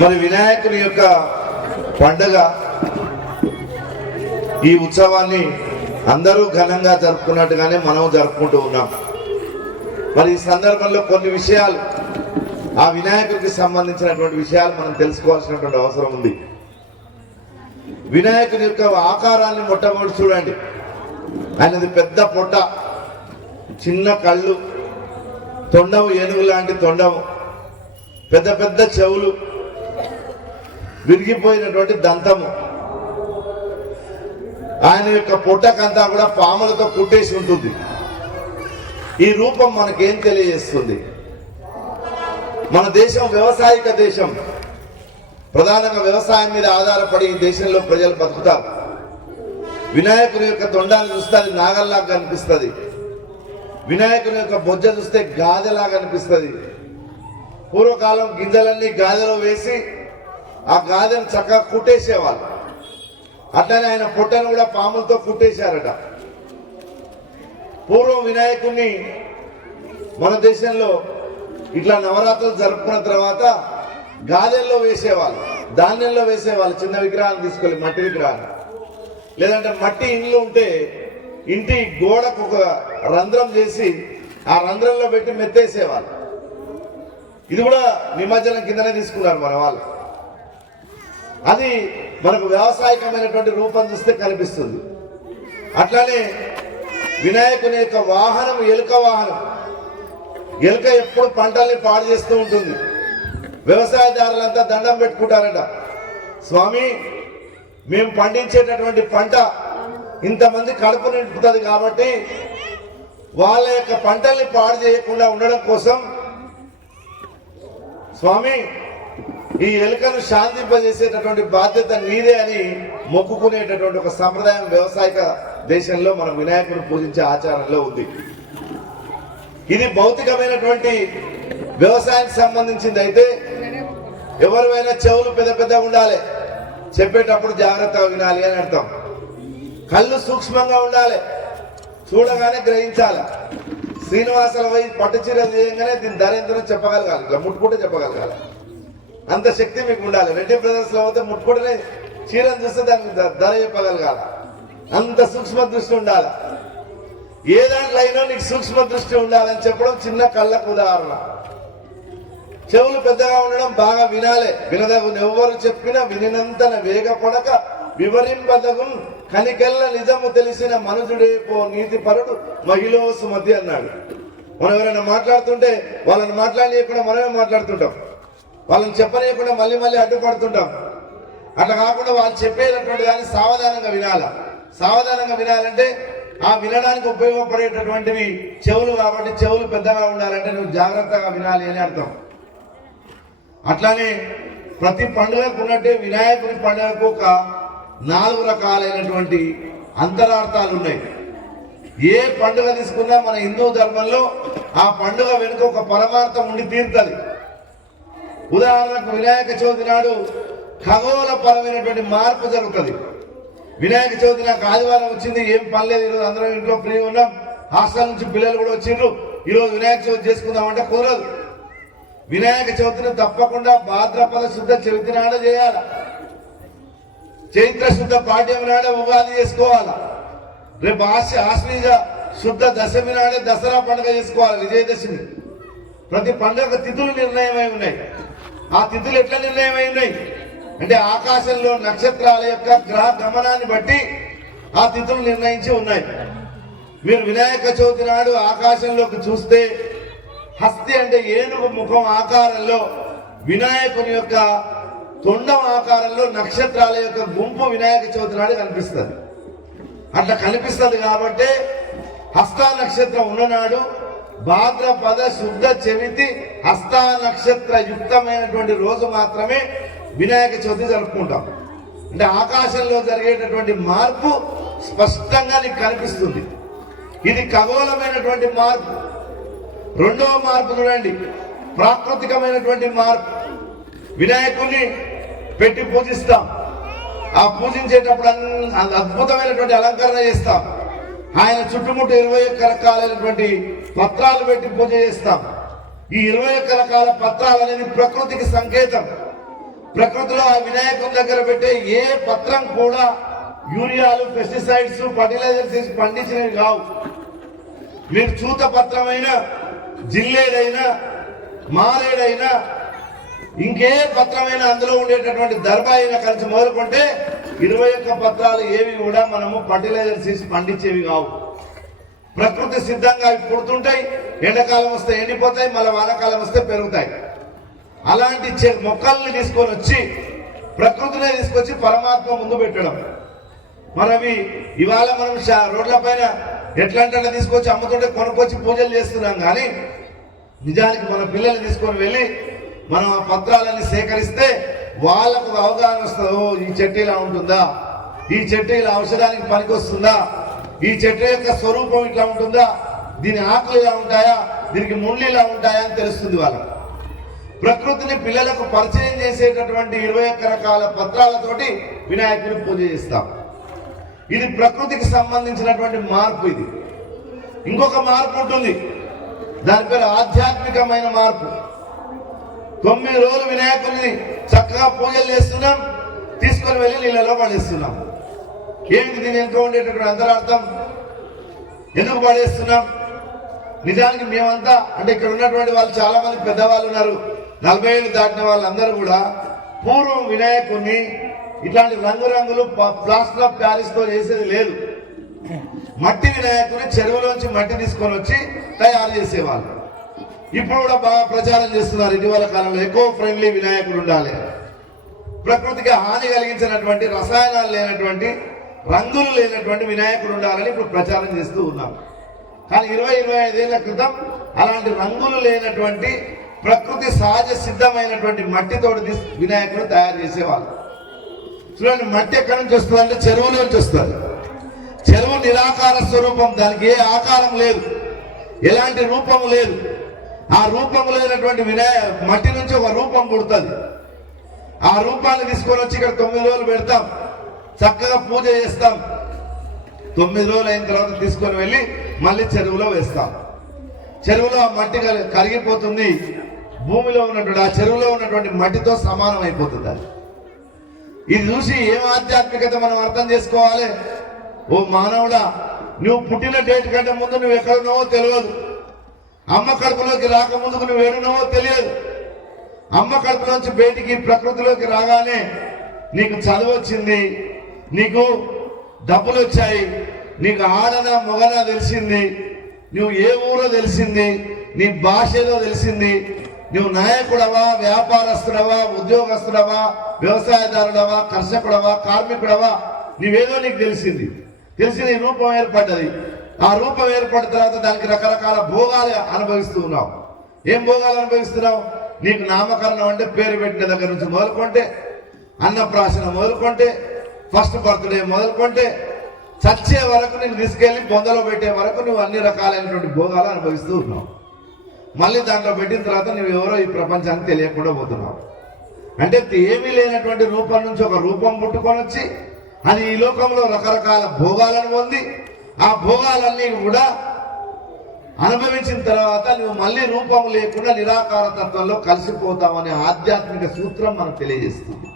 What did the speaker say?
మరి వినాయకుని యొక్క పండుగ ఈ ఉత్సవాన్ని అందరూ ఘనంగా జరుపుకున్నట్టుగానే మనం జరుపుకుంటూ ఉన్నాం. మరి ఈ సందర్భంలో కొన్ని విషయాలు ఆ వినాయకుడికి సంబంధించినటువంటి విషయాలు మనం తెలుసుకోవాల్సినటువంటి అవసరం ఉంది. వినాయకుని యొక్క ఆకారాన్ని మొట్టమొదటి చూడండి. ఆయనది పెద్ద పొట్ట, చిన్న కళ్ళు, తొండము ఏనుగు లాంటి తొండము, పెద్ద పెద్ద చెవులు, విరిగిపోయినటువంటి దంతము. ఆయన యొక్క పొట్టకంతా కూడా పాములతో కుట్టేసి ఉంటుంది. ఈ రూపం మనకేం తెలియజేస్తుంది? మన దేశం వ్యవసాయక దేశం. ప్రధానంగా వ్యవసాయం మీద ఆధారపడి ఈ దేశంలో ప్రజలు బతుకుతారు. వినాయకుని యొక్క తొండాన్ని చూస్తే అది నాగల్లాగా కనిపిస్తుంది. వినాయకుని యొక్క బొజ్జ చూస్తే గాదెలాగా అనిపిస్తుంది. పూర్వకాలం గింజలన్నీ గాదెలో వేసి ఆ గాదెను చక్కగా కుట్టేసేవాళ్ళు. అట్లనే ఆయన పొట్టను కూడా పాములతో కుట్టేశారట. పూర్వం వినాయకుడిని మన దేశంలో ఇట్లా నవరాత్రులు జరుపుకున్న తర్వాత గాదెల్లో వేసేవాళ్ళు, ధాన్యంలో వేసేవాళ్ళు. చిన్న విగ్రహాన్ని తీసుకెళ్ళి, మట్టి విగ్రహాన్ని, లేదంటే మట్టి ఇండ్లు ఉంటే ఇంటి గోడకు ఒక రంధ్రం చేసి ఆ రంధ్రంలో పెట్టి మెత్తేసేవాళ్ళు. ఇది కూడా నిమజ్జనం కిందనే తీసుకున్నారు మన వాళ్ళు. అది మనకు వ్యవసాయకమైనటువంటి రూపం చూస్తే కనిపిస్తుంది. అట్లానే వినాయకుని యొక్క వాహనం ఎలుక వాహనం. ఎలుక ఎప్పుడు పంటల్ని పాడు చేస్తూ ఉంటుంది. వ్యవసాయదారులంతా దండం పెట్టుకుంటారట, స్వామి మేము పండించేటటువంటి పంట ఇంతమంది కడుపు నింపుతుంది కాబట్టి వాళ్ళ యొక్క పంటల్ని పాడు చేయకుండా ఉండడం కోసం స్వామి ఈ ఎలుకను శాంతింపజేసేటటువంటి బాధ్యత నీదే అని మొక్కుకునేటటువంటి ఒక సంప్రదాయం వ్యవసాయక దేశంలో మనం వినాయకుడిని పూజించే ఆచారంలో ఉంది. ఇది భౌతికమైనటువంటి వ్యవసాయానికి సంబంధించింది. అయితే ఎవరివైనా చెవులు పెద్ద పెద్దగా ఉండాలి, చెప్పేటప్పుడు జాగ్రత్తగా వినాలి అని అర్థం. కళ్ళు సూక్ష్మంగా ఉండాలి, చూడగానే గ్రహించాలి. శ్రీనివాసాల పోయి పట్టు చీర చేయంగానే దీని ధర ఎంతనో చెప్పగలగాలి, ఇట్లా ముట్టుకుంటే చెప్పగలగాలి. అంత శక్తి మీకు ఉండాలి. రెడ్డి బ్రదర్స్ లో పోతే ముట్టుకుంటేనే చీరను చూస్తే దానికి ధర చెప్పగలగాలి. అంత సూక్ష్మ దృష్టి ఉండాలి. ఏ దాంట్లో అయినా నీకు సూక్ష్మ దృష్టి ఉండాలని చెప్పడం చిన్న కళ్ళకు ఉదాహరణ. చెవులు పెద్దగా ఉండడం, బాగా వినాలి. వినదగు ఎవ్వరు చెప్పినా వినినంతన వేగపడక వివరింపదగు కనికెల్ల నిజము తెలిసిన మనుజుడే పో నీతి పరుడు మహిళ సుమతి అన్నాడు. మనం ఎవరైనా మాట్లాడుతుంటే వాళ్ళని మాట్లాడనీయకుండా మనమే మాట్లాడుతుంటాం. వాళ్ళని చెప్పనీయకుండా మళ్ళీ మళ్ళీ అడ్డుపడుతుంటాం. అట్లా కాకుండా వాళ్ళు చెప్పేటటువంటి దాన్ని సావధానంగా వినాల. సావధానంగా వినాలంటే ఆ వినడానికి ఉపయోగపడేటటువంటివి చెవులు కాబట్టి చెవులు పెద్దగా ఉండాలంటే నువ్వు జాగ్రత్తగా వినాలి అని అర్థం. అట్లానే ప్రతి పండుగకు ఉన్నట్టే వినాయకుని పండుగకు ఒక 4 రకాలైనటువంటి అంతరార్థాలు ఉన్నాయి. ఏ పండుగ తీసుకున్నా మన హిందూ ధర్మంలో ఆ పండుగ వెనుక ఒక పరమార్థం ఉండి తీరుతుంది. ఉదాహరణకు వినాయక చవితి నాడు ఖగోళపరమైనటువంటి మార్పు జరుగుతుంది. వినాయక చవితి నాకు ఆదివారం వచ్చింది, ఏం పనిలేదు, ఈరోజు అందరం ఇంట్లో ఫ్రీ ఉన్నాం, హాస్టల్ నుంచి పిల్లలు కూడా వచ్చిండ్రు, ఈరోజు వినాయక చవితి చేసుకుందామంటే కుదరదు. వినాయక చవితిని తప్పకుండా భాద్రపద శుద్ధ చవితి నాడు చేయాలి. చైత్ర శుద్ధ పాడ్యం నాడే ఉగాది చేసుకోవాలి. రేపు ఆశ్వీజ శుద్ధ దశమి నాడే దసరా పండుగ చేసుకోవాలి, విజయదశమి. ప్రతి పండుగ తిథులు నిర్ణయమై ఉన్నాయి. ఆ తిథులు ఎట్లా నిర్ణయమై ఉన్నాయి అంటే ఆకాశంలో నక్షత్రాల యొక్క గ్రహ గమనాన్ని బట్టి ఆ తిథులు నిర్ణయించి ఉన్నాయి. మీరు వినాయక చవితి నాడు ఆకాశంలోకి చూస్తే హస్తి అంటే ఏనుగు ముఖం ఆకారంలో, వినాయకుని యొక్క తొండం ఆకారంలో నక్షత్రాల యొక్క గుంపు వినాయక చవితి నాడు కనిపిస్తుంది. అట్లా కనిపిస్తుంది కాబట్టి హస్త నక్షత్రం ఉన్ననాడు భాద్రపద శుద్ధ చవితి హస్త నక్షత్ర యుక్తమైనటువంటి రోజు మాత్రమే వినాయక చవితి జరుపుకుంటాం. అంటే ఆకాశంలో జరిగేటటువంటి మార్పు స్పష్టంగా నీకు కనిపిస్తుంది. ఇది ఖగోళమైనటువంటి మార్పు. రెండవ మార్పు చూడండి, ప్రాకృతికమైనటువంటి మార్పు. వినాయకుడిని పెట్టి పూజిస్తాం. ఆ పూజించేటప్పుడు అద్భుతమైనటువంటి అలంకరణ చేస్తాం. ఆయన చుట్టుముట్టు 21 రకాలైనటువంటి పత్రాలు పెట్టి పూజ చేస్తాం. ఈ 21 రకాల పత్రాలు అనేది ప్రకృతికి సంకేతం. ప్రకృతిలో ఆ వినాయకుని దగ్గర పెట్టే ఏ పత్రం కూడా యూరియాలు, పెస్టిసైడ్స్, ఫర్టిలైజర్స్ పండించినవి కావు. మీరు చూత పత్రమైనా, జిల్లేడైనా, మారేడైనా, ఇంకే పత్రమైనా అందులో ఉండేటటువంటి దర్భ అయిన కలిసి మొదలుకుంటే 21 పత్రాలు ఏవి కూడా మనము ఫర్టిలైజర్స్ పండించేవి కావు. ప్రకృతి సిద్ధంగా అవి పుడుతుంటాయి, ఎండాకాలం వస్తే ఎండిపోతాయి, మళ్ళీ వానాకాలం వస్తే పెరుగుతాయి. అలాంటి మొక్కల్ని తీసుకొని వచ్చి ప్రకృతినే తీసుకొచ్చి పరమాత్మ ముందు పెట్టడం. మరి అవి ఇవాళ మనం రోడ్ల పైన ఎట్లంటే తీసుకొచ్చి అమ్ముతుంటే కొనుక్కొచ్చి పూజలు చేస్తున్నాం. కానీ నిజానికి మన పిల్లల్ని తీసుకొని వెళ్ళి మనం ఆ పత్రాలన్నీ సేకరిస్తే వాళ్ళకు అవగాహన వస్తుంది. ఈ చెట్టు ఇలా ఉంటుందా, ఈ చెట్టు ఇలా ఔషధానికి పనికొస్తుందా, ఈ చెట్టు యొక్క స్వరూపం ఇట్లా ఉంటుందా, దీని ఆకులు ఇలా ఉంటాయా, దీనికి ముళ్ళు ఇలా ఉంటాయా అని తెలుస్తుంది వాళ్ళకు. ప్రకృతిని పిల్లలకు పరిచయం చేసేటటువంటి 21 రకాల పత్రాలతోటి వినాయకుని పూజ చేస్తాం. ఇది ప్రకృతికి సంబంధించినటువంటి మార్పు. ఇది ఇంకొక మార్పు ఉంటుంది, దాని పేరు ఆధ్యాత్మికమైన మార్పు. 9 రోజులు వినాయకుడిని చక్కగా పూజలు చేస్తున్నాం, తీసుకొని వెళ్ళి నీళ్ళలో పడేస్తున్నాం. ఏమిటి దీని వెనుక ఉండేటటువంటి అంతరార్థం? ఎందుకు పడేస్తున్నాం? నిజానికి మేమంతా అంటే ఇక్కడ ఉన్నటువంటి వాళ్ళు చాలా మంది పెద్దవాళ్ళు ఉన్నారు, 40 ఏళ్ళు దాటిన వాళ్ళందరూ కూడా పూర్వం వినాయకుడిని ఇట్లాంటి రంగురంగులు ప్లాస్టర్ ఆఫ్ ప్యారిస్ తో చేసేది లేదు. మట్టి వినాయకుడిని చెరువులోంచి మట్టి తీసుకొని వచ్చి తయారు చేసేవాళ్ళు. ఇప్పుడు కూడా బాగా ప్రచారం చేస్తున్నారు ఇటీవల కాలంలో, ఎకో ఫ్రెండ్లీ వినాయకుడు ఉండాలి, ప్రకృతికి హాని కలిగించినటువంటి, రసాయనాలు లేనటువంటి, రంగులు లేనటువంటి వినాయకుడు ఉండాలని ఇప్పుడు ప్రచారం చేస్తూ ఉన్నాం. కానీ 20-25 ఏళ్ల క్రితం అలాంటి రంగులు లేనటువంటి ప్రకృతి సహజ సిద్ధమైనటువంటి మట్టితోటి వినాయకుడు తయారు చేసేవాళ్ళు. చూడండి, మట్టి ఎక్కడి నుంచి వస్తుంది అంటే చెరువు నుంచి వస్తుంది. చెరువు నిరాకార స్వరూపం, దానికి ఏ ఆకారం లేదు, ఎలాంటి రూపం లేదు. ఆ రూపం లేనటువంటి మట్టి నుంచి ఒక రూపం పుడుతుంది. ఆ రూపాన్ని తీసుకొని వచ్చి ఇక్కడ 9 రోజులు పెడతాం, చక్కగా పూజ చేస్తాం. 9 రోజులు అయిన తర్వాత తీసుకొని వెళ్ళి మళ్ళీ చెరువులో వేస్తాం. చెరువులో ఆ మట్టి కరిగిపోతుంది, భూమిలో ఉన్నటువంటి ఆ చెరువులో ఉన్నటువంటి మట్టితో సమానం అయిపోతుంది అది. ఇది చూసి ఏం ఆధ్యాత్మికత మనం అర్థం చేసుకోవాలి? ఓ మానవుడా, నువ్వు పుట్టిన డేట్ కంటే ముందు నువ్వు ఎక్కడున్నావో తెలియదు, అమ్మ కడుపులోకి రాకముందుకు నువ్వు ఏడున్నావో తెలియదు. అమ్మ కడుపులోంచి బయటికి ప్రకృతిలోకి రాగానే నీకు చదువు వచ్చింది, నీకు డబ్బులు వచ్చాయి, నీకు ఆడనా మొగనా తెలిసింది, నువ్వు ఏ ఊరో తెలిసింది, నీ భాష ఏదో తెలిసింది, నువ్వు నాయకుడవా, వ్యాపారస్తుడవా, ఉద్యోగస్తుడవా, వ్యవసాయదారుడవా, కర్షకుడవా, కార్మికుడవా, నీవేదో నీకు తెలిసింది. తెలిసి నీ రూపం ఏర్పడ్డది. ఆ రూపం ఏర్పడిన తర్వాత దానికి రకరకాల భోగాలు అనుభవిస్తూ ఉన్నావు. ఏం భోగాలు అనుభవిస్తున్నావు? నీకు నామకరణం అంటే పేరు పెట్టిన దగ్గర నుంచి మొదలుకుంటే, అన్నప్రాసన మొదలుకుంటే, ఫస్ట్ బర్త్డే మొదలుకుంటే, చచ్చే వరకు నీకు తీసుకెళ్లి బొందలో పెట్టే వరకు నువ్వు అన్ని రకాలైనటువంటి భోగాలు అనుభవిస్తూ ఉన్నావు. మళ్ళీ దాంట్లో పెట్టిన తర్వాత నువ్వు ఎవరో ఈ ప్రపంచానికి తెలియకుండా పోతున్నావు. అంటే ఏమీ లేనటువంటి రూపం నుంచి ఒక రూపం పుట్టుకొని వచ్చి అది ఈ లోకంలో రకరకాల భోగాలను పొంది ఆ భోగాలన్నీ కూడా అనుభవించిన తర్వాత నువ్వు మళ్ళీ రూపం లేకుండా నిరాకార తత్వంలో కలిసిపోతావనే ఆధ్యాత్మిక సూత్రం మనకు తెలియజేస్తుంది.